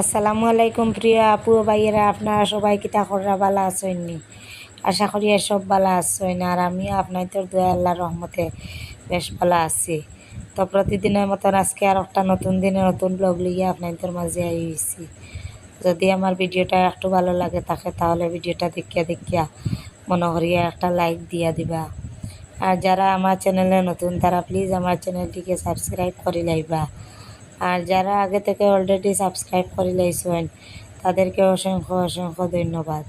আসসালামু আলাইকুম প্রিয় আপু ভাইয়েরা, আপনারা সবাই কিতা খররা বালা আছেননি? আশা করি সব বালা আছেন আর আমিও আপনাদের দয়া আল্লাহ রহমতে বেশ ভালো আছি। তো প্রতিদিনের মতন আজকে আর একটা নতুন দিনে নতুন ব্লগ লিয়ে আপনাদের মাঝে আইছি। যদি আমার ভিডিওটা একটু ভালো লাগে থাকে, তাহলে ভিডিওটা দেখিয়া দেখিয়া মনে করিয়া একটা লাইক দিয়া দিবা। আর যারা আমার চ্যানেলে নতুন, তারা প্লিজ আমার চ্যানেলটিকে সাবস্ক্রাইব করে লাইবা। আর যারা আগে থেকে অলরেডি সাবস্ক্রাইব করে লাইছেন, তাদেরকে অসংখ্য অসংখ্য ধন্যবাদ।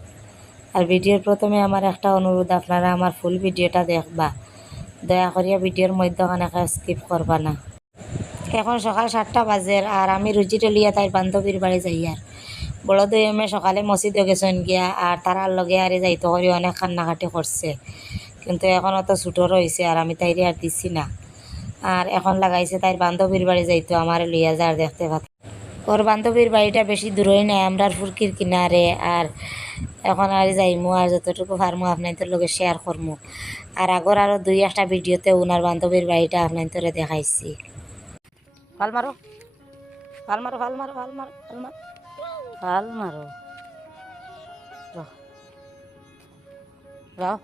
আর ভিডিওর প্রথমে আমার একটা অনুরোধ, আপনারা আমার ফুল ভিডিওটা দেখবা। দয়া করিয়া ভিডিওর মধ্যে মধ্যখানে স্কিপ করবা না। এখন সকাল সাতটা বাজের আর আমি রুজি টলিয়া তাই বান্ধবীর বাড়ি যাই আর। বড় দইমে সকালে মসজিদে গেছেন গিয়া আর তারার লগে আরে যাইতে করি অনেক কান্নাকাটি করছে। কিন্তু এখন অত ছুটো রয়েছে আর আমি তাইরে আর দিচ্ছি না। আর এখন লাগাইছে তাই বান্ধবীর বাড়ি যাইতো, আমার লইয়া যার দেখতে পাত ওর বান্ধবীর বাড়িটা বেশি দূরই নাই আমরা ফুরকির কিনারে, আর এখন আর যাইমু, আর যতটুকু পারমু আপনাদের লগে শেয়ার করমু। আর আগর আরও দুই একটা ভিডিওতে ওনার বান্ধবীর বাড়িটা আপনাদের দেখাইছি। ভালো মারো ভালো মারো ভালো মারো ভালো মারো ভালো মারো। ভালো মারো। যাও। যাও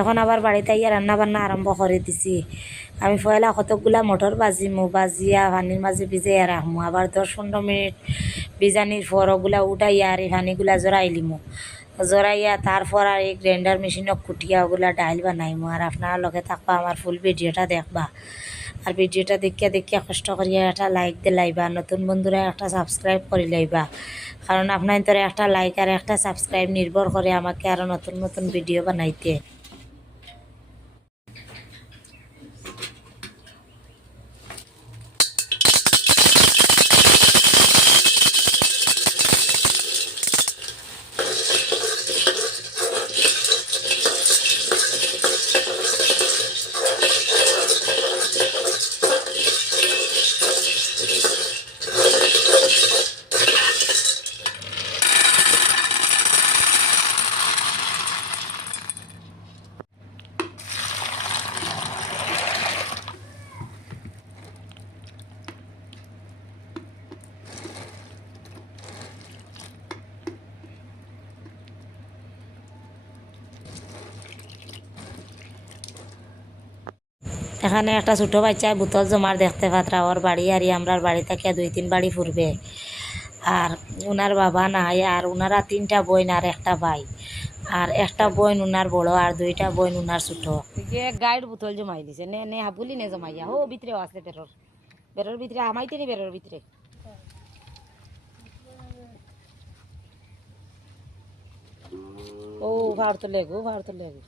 এখন আবার বাড়িতে ইয়া রান্না বান্না আরম্ভ করে দিছি। আমি পয়লা কতকগুলা মটর বাজিমু বাজিয়া পানির মাঝে ভিজাইয়া রাখমু আবার দশ পনেরো মিনিট বিজানির পর ওগুলা উঠাইয়া আর এই পানিগুলা জড়াই লিমু। জড়াইয়া তারপর আর এই গ্রাইন্ডার মেশিনক কুটিয়া ওগুলা ডাইল বানাইমু। আর আপনারা লগে থাকবা আমার ফুল ভিডিওটা দেখবা। আর ভিডিওটা দেখিয়া দেখিয়া কষ্ট করিয়া একটা লাইক দিয়ে লাইবা। নতুন বন্ধুরা একটা সাবস্ক্রাইব করে লাইবা। কারণ আপনার তোর একটা লাইক আর একটা সাবস্ক্রাইব নির্ভর করে আমাকে আরও নতুন নতুন ভিডিও বানাইতে। এখানে একটা ছোটো বাচ্চায় বোতল জমার দেখতে পাত্রা। ওর বাড়ি আর আমরার বাড়ি থেকে দুই তিন বাড়ি ফুরবে। আর ওনার বাবা নাই, আর ওনারা তিনটা বইন আর একটা ভাই। আর একটা বইন ওনার বড় আর দুইটা বইন ওনার ছোট। গাইড বোতল জমাই দিছে, নে নে হাবুলি নে জমাইয়া। ও ভিতরে আছে বেরোর। বেরোর ভিতরে আমাইতে নি বেরোর ভিতরে। ও ভাড় তো লেগু ভাড় তো লেগু।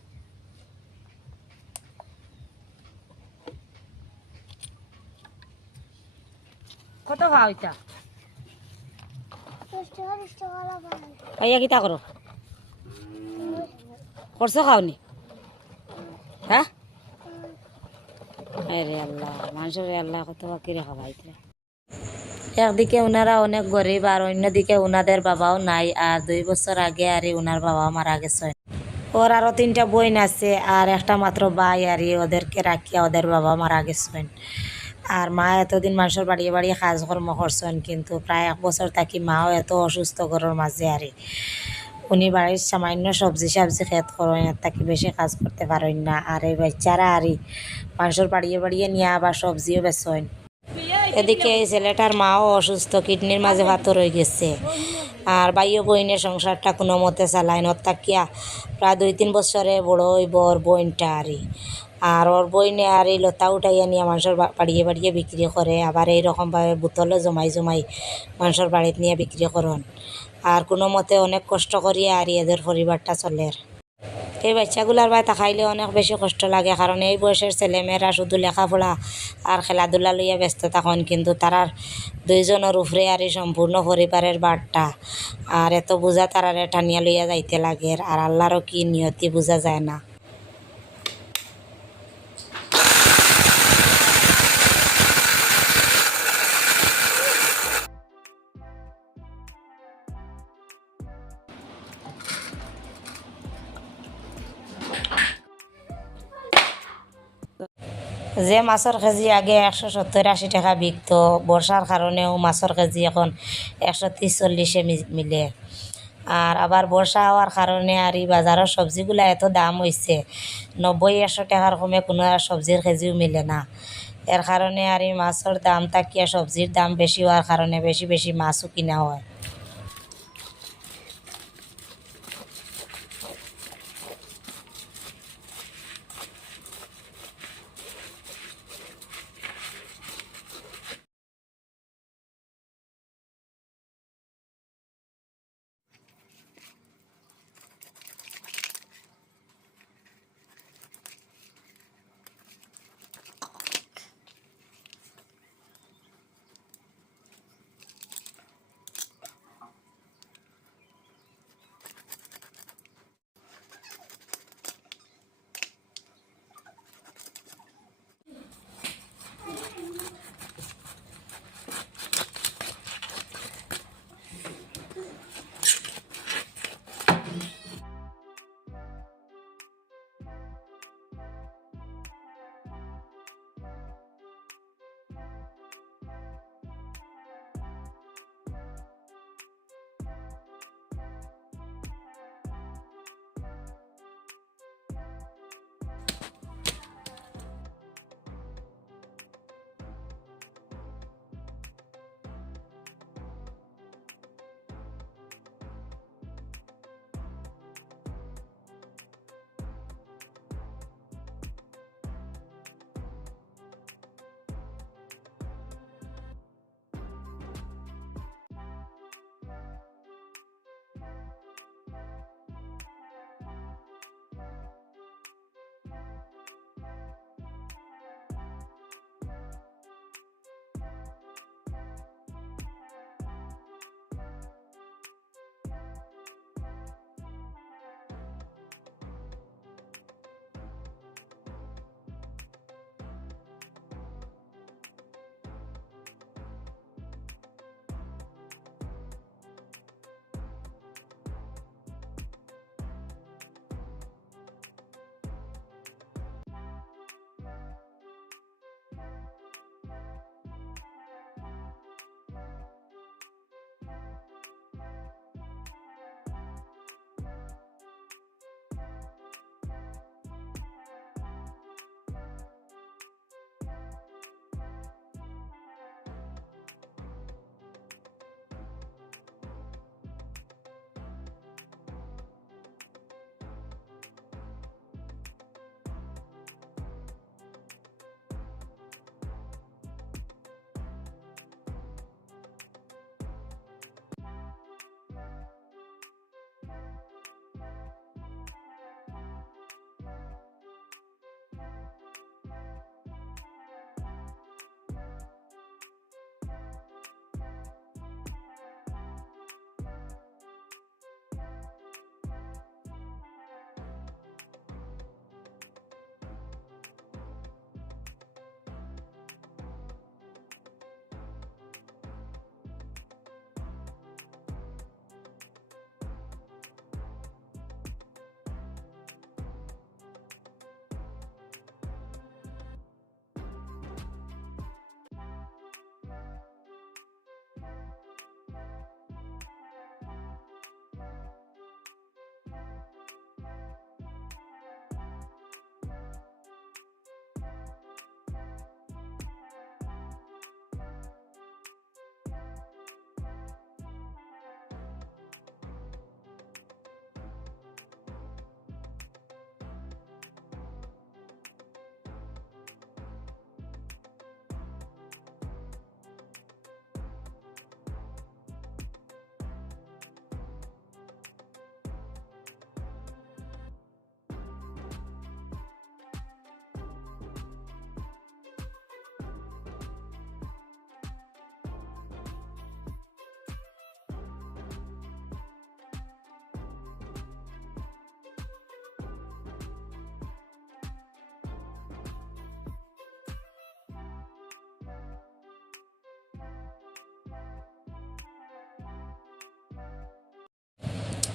কত খাও এটা? কিতা করো? করছ খাওনি? একদিকে ওনারা অনেক গরিব আর অন্যদিকে ওনাদের বাবাও নাই আর দুই বছর আগে আর ওনার বাবাও মারা গেছে। ওর আরও তিনটা বোন আছে আর একটা মাত্র ভাই আর ওদেরকে রাখিয়া ওদের বাবা মারা গেছেন। আর মা এতদিন মানুষের বাড়িয়ে বাড়িয়ে কাজকর্ম করছেন, কিন্তু প্রায় এক বছর থাকি মাও এত অসুস্থ ঘরের মাঝে আরে। উনি বাড়ির সামান্য সবজি সবজি খেত করেন থাকি বেশি কাজ করতে পারেন না। আর এই বাচ্চারা আরই মানুষের বাড়িয়ে বাড়িয়ে নিয়ে আবার সবজিও বেচেন। এদিকে এই ছেলেটার মাও অসুস্থ, কিডনির মাঝে পাথর রয়ে গেছে। আর বাইও বইনের সংসারটা কোনো মতে চালায় ন। কি প্রায় দুই তিন বছরে বড় হইব ওর বইনটা আরই আর ওর বইনে আর এই লতা উঠাইয়া নিয়ে মানুষের বাড়িয়ে বাড়িয়ে বিক্রি করে, আবার এইরকমভাবে বোতলে জমাই জমাই মানুষের বাড়িতে নিয়ে বিক্রি করন। আর কোনো মতে অনেক কষ্ট করিয়া আর এদের পরিবারটা চলে। এই বাচ্চাগুলার বা তাকাইলে অনেক বেশি কষ্ট লাগে, কারণ এই বয়সের ছেলেমেয়েরা শুধু লেখাপড়া আর খেলাধুলা লইয়া ব্যস্ত থাকেন, কিন্তু তারার দুইজনের উপরে আর এই সম্পূর্ণ পরিবারের বার্তা আর এত বোঝা তারারে টানিয়া লইয়া যাইতে লাগে, আর আল্লাহরও কি নিয়তি বোঝা যায় না। যে মাছের কেজি আগে একশো সত্তর আশি টাকা বিকত, বর্ষার কারণেও মাছের কেজি এখন একশো ত্রিশ চল্লিশে মিলে। আর আবার বর্ষা হওয়ার কারণে আর এই বাজারের সবজিগুলা এত দাম হয়েছে নব্বই, একশো টাকার কমে কোনো আর সবজির কেজিও মিলে না। এর কারণে আর এই মাছের দাম তাকিয়া সবজির দাম বেশি হওয়ার কারণে বেশি বেশি মাছও কিনা হয়।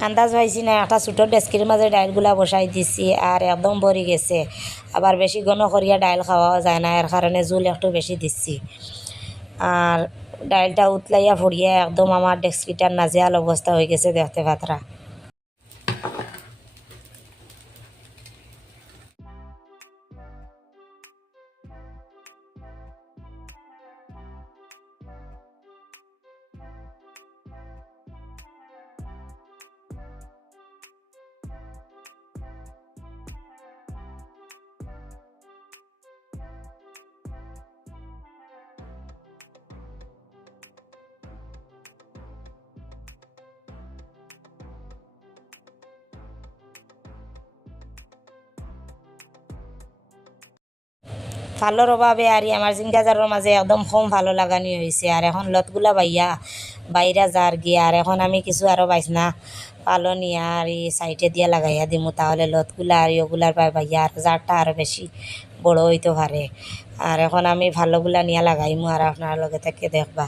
আন্দাজ পাইছি না একটা ছোটো ডেস্কির মাঝে ডাইলগুলা বসাই দিছি আর একদম ভরি গেছে। আবার বেশি ঘন করিয়া ডাইল খাওয়াও যায় না এর কারণে জুল একটু বেশি দিচ্ছি আর ডাইলটা উতলাইয়া ফুরিয়া একদম আমার ডেস্কিটার নাজিয়াল অবস্থা হয়ে গেছে দেখতে পাত্রা। ভালোর অভাবে আর আমার জিঙ্গাজারের মাঝে একদম কম ভালো লাগানি হয়েছে আর এখন লতগুলা বাইয়া বাইরা যার গিয়ে আর এখন আমি কিছু আরও বাইসনা না পালো নিয়ে আর এই সাইডে দিয়ে লাগাইয়া দিমু। তাহলে লতগুলা আর ইগুলার পাই বাইয়া আর জারটা আরও বেশি বড় হইতে পারে আর এখন আমি ভালোগুলা নিয়ে লাগাইমু আর আপনার লগে থেকে দেখবা।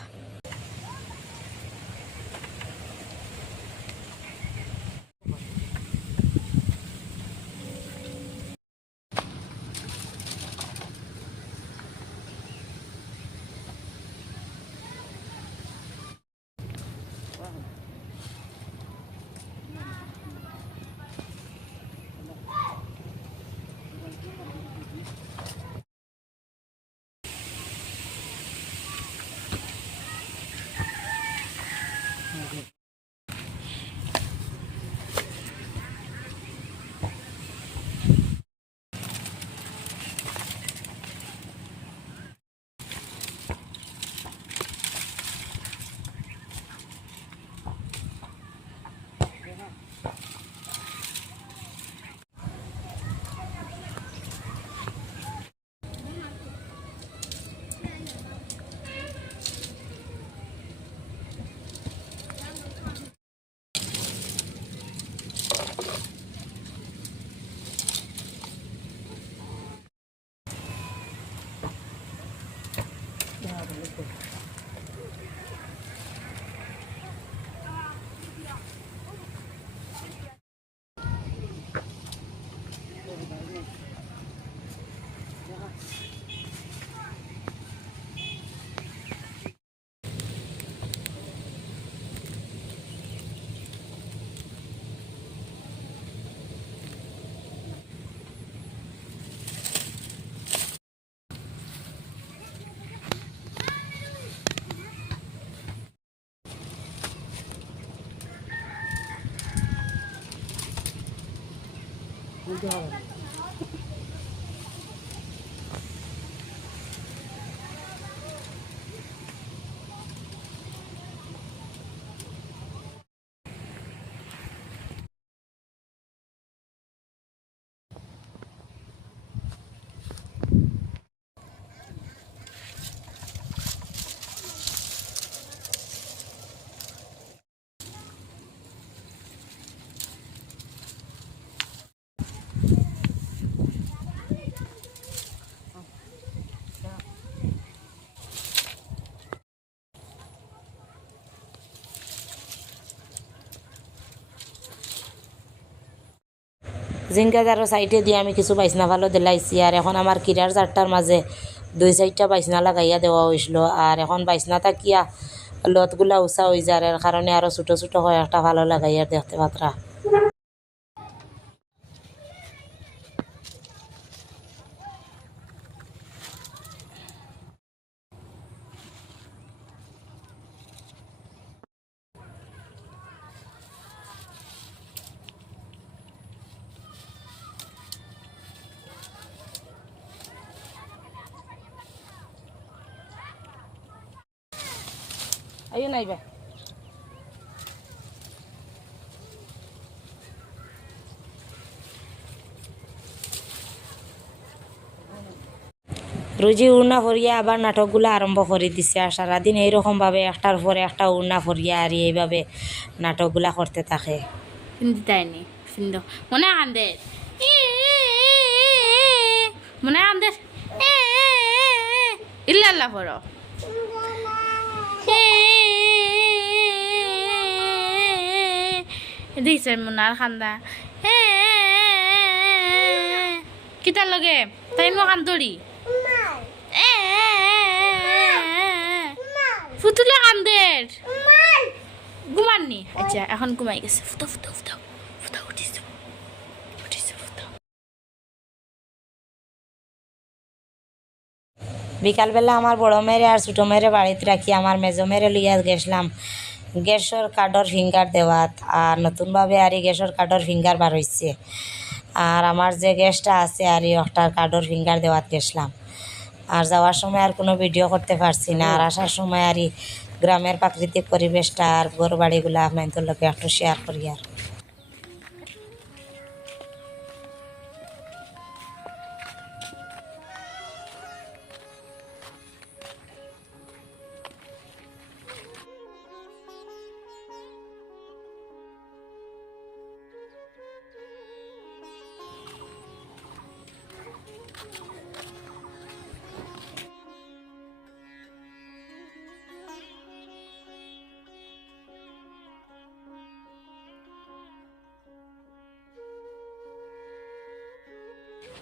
God. জিঙ্কা জারো সাইডে দিয়ে আমি কিছু বাইসনা ভালো দিলাইছি। আর এখন আমার কিরার চারটার মাঝে দুই সাইডটা বাইসনা লাগাইয়া দেওয়া হয়েছিল আর এখন বাইসনা তাকিয়া, লতগুলা উঁচা হয়ে যার কারণে আরও ছোটো ছোটো হয় একটা ভালো লাগাইয়া দেখতে পাত্রা আইও নাইবা রুজি উড়না ফরিয়া আবার নাটকগুলো আরম্ভ করে দিছে আর সারাদিন এইরকমভাবে একটার পরে একটা উড়না ফরিয়া আর এইভাবে নাটকগুলা করতে থাকে তাইনি মনে কান্দে মনে আল্লাহ দিছে মুনার খান্দা কিতার লগে তাই মই কান্দৰি এ ফুতুলে কান্দের ঘুমাননি আচ্ছা এখন ঘুমাই গেছে ফুটো ফুটো ফুটো বিকালবেলা আমার বড় মেয়েরে আর ছোটো মেয়েরে বাড়িতে রাখি আমার মেজো মেয়েরে লইয়া গেছিলাম গ্যাসর কার্ডর ফিঙ্গার দেওয়াত, আর নতুনভাবে আর গ্যাসের কার্ডর ফিঙ্গার বার হয়েছে আর আমার যে গ্যাসটা আছে আর একটার কার্ডর ফিঙ্গার দেওয়াত গেছিলাম আর যাওয়ার সময় আর কোনো ভিডিও করতে পারছি না। আর আসার সময় আর গ্রামের প্রাকৃতিক পরিবেশটা আর গোর বাড়িগুলো আপনাদের লোকে একটু শেয়ার করি আর।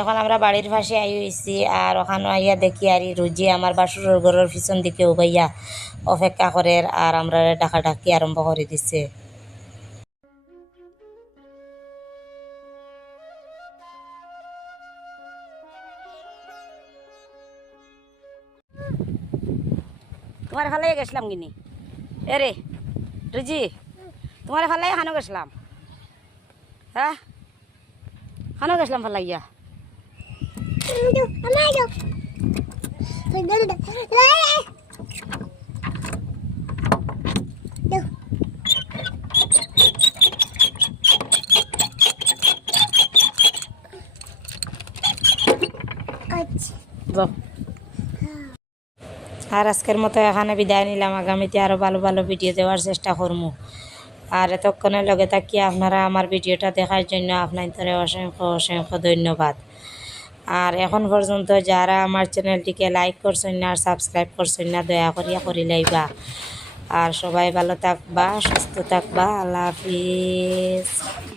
এখন আমরা বাড়ির পাশে আই আর ওখানে আইয়া দেখি আর রুজি আমার বাসুরের ঘরের পিছন দিকে উবাইয়া অপেক্ষা করে, আর আমরা ডাকা ডাকি আরম্ভ করে দিছে। তোমার ফালাই গেছিলাম কিনি? এরে রুজি, তোমার ফালাই খানো গেছিলাম। হ্যাঁ? খানো গেছিলাম ফালাইয়া। আর আজকের মতো এখানে বিদায় নিলাম। আগামীতে আরও ভালো ভালো ভিডিও দেওয়ার চেষ্টা করব আর এতক্ষণের লগে থাকি আপনারা আমার ভিডিওটা দেখার জন্য আপনাদের অসংখ্য অসংখ্য ধন্যবাদ। আর এখন পর্যন্ত যারা আমার চ্যানেলটিকে লাইক করছেন না আর সাবস্ক্রাইব করছেন না, দয়া করিয়া করি লাইবা। আর সবাই ভালো থাকবা, সুস্থ থাকবা, আল্লাহ হাফিজ।